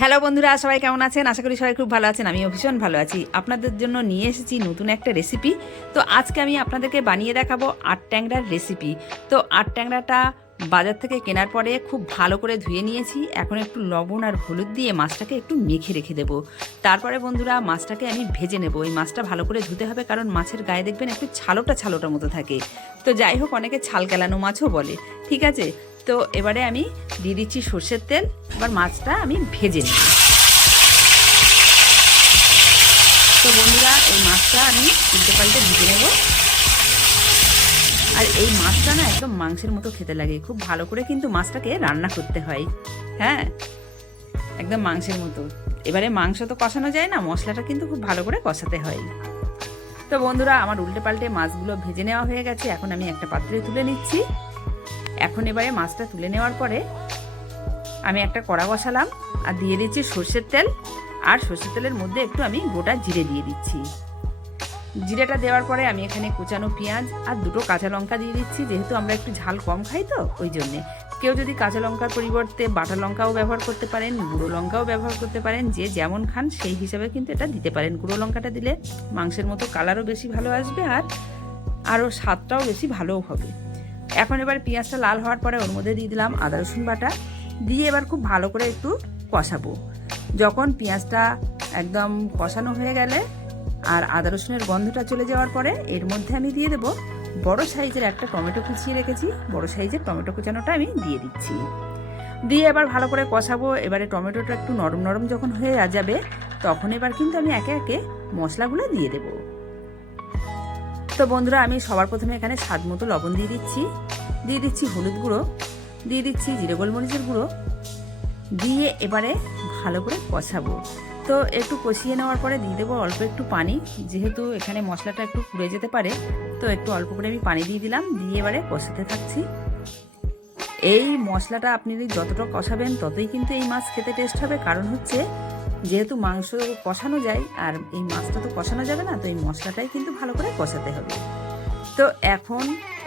Hello বন্ধুরা, সবাই কেমন আছেন? আশা করি সবাই খুব ভালো আছেন। আমিও ভীষণ ভালো আছি। আপনাদের জন্য নিয়ে এসেছি নতুন একটা রেসিপি। তো আজকে আমি আপনাদেরকে বানিয়ে দেখাবো আট ট্যাংরার রেসিপি। তো আট ট্যাংরাটা বাজার থেকে কেনার পরে খুব ভালো করে ধুয়ে নিয়েছি। এখন একটু লবণ আর হলুদ দিয়ে মাছটাকে একটু মেখে রেখে দেবো। তারপরে বন্ধুরা মাছটাকে আমি ভেজে নেব। এই মাছটা ভালো করে ধুতে হবে, কারণ মাছের গায়ে দেখবেন একটু ছালোটা মতো থাকে। তো যাই হোক, অনেকে ছাল কেলানো মাছও বলে। ঠিক আছে, তো এবারে আমি দিয়ে দিচ্ছি সর্ষের তেল। এবার মাছটা আমি ভেজে নিই। তো বন্ধুরা, এই মাছটা আমি উল্টে পাল্টে ভেজে নেব। আর এই মাছটা না একদম মাংসের মতো খেতে লাগে। খুব ভালো করে কিন্তু মাছটাকে রান্না করতে হয়। হ্যাঁ, একদম মাংসের মতো। এবারে মাংস তো কষানো যায় না, মশলাটা কিন্তু খুব ভালো করে কষাতে হয়। তো বন্ধুরা, আমার উল্টে পাল্টে মাছগুলো ভেজে নেওয়া হয়ে গেছে। এখন আমি একটা পাত্রে তুলে নিচ্ছি। এখন এবারে মাছটা তুলে নেওয়ার পরে আমি একটা কড়া বসালাম আর দিয়ে দিচ্ছি সর্ষের তেল। আর সর্ষের তেলের মধ্যে একটু আমি গোটা জিরে দিয়ে দিচ্ছি। জিরেটা দেওয়ার পরে আমি এখানে কুচানো পেঁয়াজ আর দুটো কাঁচা লঙ্কা দিয়ে দিচ্ছি। যেহেতু আমরা একটু ঝাল কম খাই, তো ওই জন্যে কেউ যদি কাঁচা লঙ্কার পরিবর্তে বাটা লঙ্কাও ব্যবহার করতে পারেন, গুঁড়ো লঙ্কাও ব্যবহার করতে পারেন। যে যেমন খান সেই হিসাবে কিন্তু এটা দিতে পারেন। গুঁড়ো লঙ্কাটা দিলে মাংসের মতো কালারও বেশি ভালো আসবে, আর আরও স্বাদটাও বেশি ভালোও হবে। এখন এবার পেঁয়াজটা লাল হওয়ার পরে ওর মধ্যে দিয়ে দিলাম আদা রসুন বাটা। দিয়ে এবার খুব ভালো করে একটু কষাবো। যখন পেঁয়াজটা একদম কষানো হয়ে গেলে আর আদা রসুনের গন্ধটা চলে যাওয়ার পরে এর মধ্যে আমি দিয়ে দেবো বড় সাইজের একটা টমেটো কুচিয়ে রেখেছি। বড় সাইজের টমেটো কুচানোটা আমি দিয়ে দিচ্ছি। দিয়ে এবার ভালো করে কষাবো। এবারে টমেটোটা একটু নরম নরম যখন হয়ে যাবে, তখন এবার কিন্তু আমি একে একে মশলাগুলো দিয়ে দেবো। তো বন্ধুরা, আমি সবার প্রথমে এখানে স্বাদ মতো লবণ দিয়ে দিচ্ছি হলুদ গুঁড়ো, দিয়ে দিচ্ছি জিরে গোলমরিচের গুঁড়ো। দিয়ে এবারে ভালো করে কষাবো। তো একটু কষিয়ে নেওয়ার পরে দিয়ে দেবো অল্প একটু পানি। যেহেতু এখানে মশলাটা একটু পুড়ে যেতে পারে, তো একটু অল্প করে আমি পানি দিয়ে দিলাম। দিয়ে এবারে কষাতে থাকছি। এই মশলাটা আপনি যতটা কষাবেন ততই কিন্তু এই মাছ খেতে টেস্ট হবে। কারণ হচ্ছে, যেহেতু মাংস কষানো যায় আর এই মাছটা তো কষানো যাবে না, তো এই মশলাটাই কিন্তু ভালো করে কষাতে হবে। তো এখন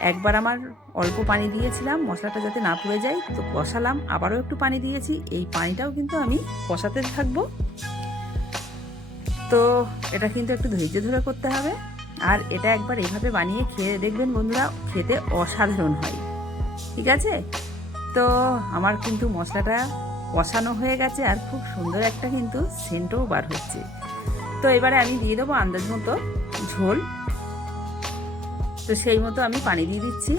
একবার আমার অল্প পানি দিয়েছিলাম মশলাটা যাতে না পুড়ে যায়, তো কষালাম, আবারও একটু পানি দিয়েছি। এই পানিটাও কিন্তু আমি কষাতে থাকবো। তো এটা কিন্তু একটু ধৈর্য ধরে করতে হবে। আর এটা একবার এইভাবে বানিয়ে খেয়ে দেখবেন বন্ধুরা, খেতে অসাধারণ হয়। ঠিক আছে, তো আমার কিন্তু মশলাটা কষানো হয়ে গেছে আর খুব সুন্দর একটা কিন্তু সেন্টও বার হচ্ছে। তো এবারে আমি দিয়ে দেবো আন্দাজ মতো ঝোল। তো সেই মতো আমি পানি দিয়ে দিচ্ছি।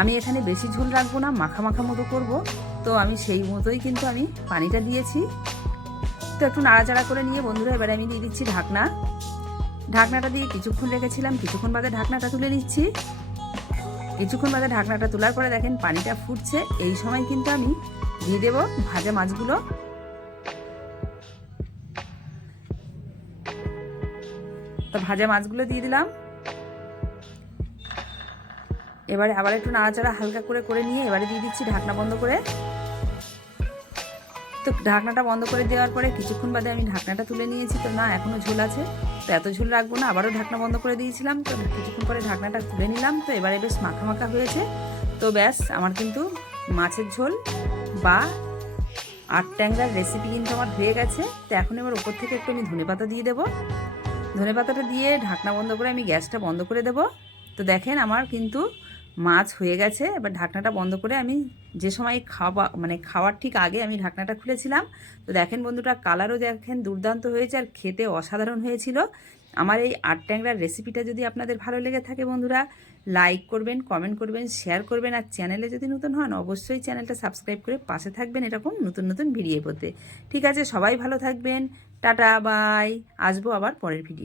আমি এখানে বেশি ঝোল রাখবো না, মাখা মাখা মতো করবো। তো আমি সেই মতোই কিন্তু আমি পানিটা দিয়েছি। তো একটু নাড়াচাড়া করে নিয়ে বন্ধুরা, এবারে আমি দিয়ে দিচ্ছি ঢাকনা। ঢাকনাটা দিয়ে কিছুক্ষণ রেখেছিলাম, কিছুক্ষণ বাদে ঢাকনাটা তুলে নিচ্ছি। কিছুক্ষণ বাদে ঢাকনাটা তোলার পরে দেখেন পানিটা ফুটছে। এই সময় কিন্তু আমি দিয়ে দেবো ভাজা মাছগুলো। তো ভাজা মাছগুলো দিয়ে দিলাম। এবারে আবার একটু নাড়াচাড়া হালকা করে করে নিয়ে এবারে দিয়ে দিচ্ছি ঢাকনা বন্ধ করে। তো ঢাকনাটা বন্ধ করে দেওয়ার পরে কিছুক্ষণ বাদে আমি ঢাকনাটা তুলে নিয়েছি। তো না, এখনও ঝোল আছে, তো এত ঝোল রাখবো না। আবারও ঢাকনা বন্ধ করে দিয়েছিলাম। তো কিছুক্ষণ পরে ঢাকনাটা তুলে নিলাম। তো এবারে বেশ মাখা মাখা হয়েছে। তো ব্যাস, আমার কিন্তু মাছের ঝোল বা আট ট্যাংরার রেসিপি কিন্তু আমার হয়ে গেছে। তো এখন এবার উপর থেকে একটু আমি ধনেপাতা দিয়ে দেবো। ধনেপাতাটা দিয়ে ঢাকনা বন্ধ করে আমি গ্যাসটা বন্ধ করে দেবো। তো দেখেন আমার কিন্তু মাছ হয়ে গেছে। এবার ঢাকনাটা বন্ধ করে আমি যে সময় খাওয়ার ঠিক আগে আমি ঢাকনাটা খুলেছিলাম। তো দেখেন বন্ধুরা, কালারও দেখেন দুর্দান্ত হয়েছে আর খেতে অসাধারণ হয়েছিল। আমার এই আট ট্যাংরার রেসিপিটা যদি আপনাদের ভালো লেগে থাকে বন্ধুরা, লাইক করবেন, কমেন্ট করবেন, শেয়ার করবেন। আর চ্যানেলে যদি নতুন হন অবশ্যই চ্যানেলটা সাবস্ক্রাইব করে পাশে থাকবেন এরকম নতুন নতুন ভিডিও পেতে। ঠিক আছে, সবাই ভালো থাকবেন। Tata, bye. আসবো আবার পরের ভিডিও।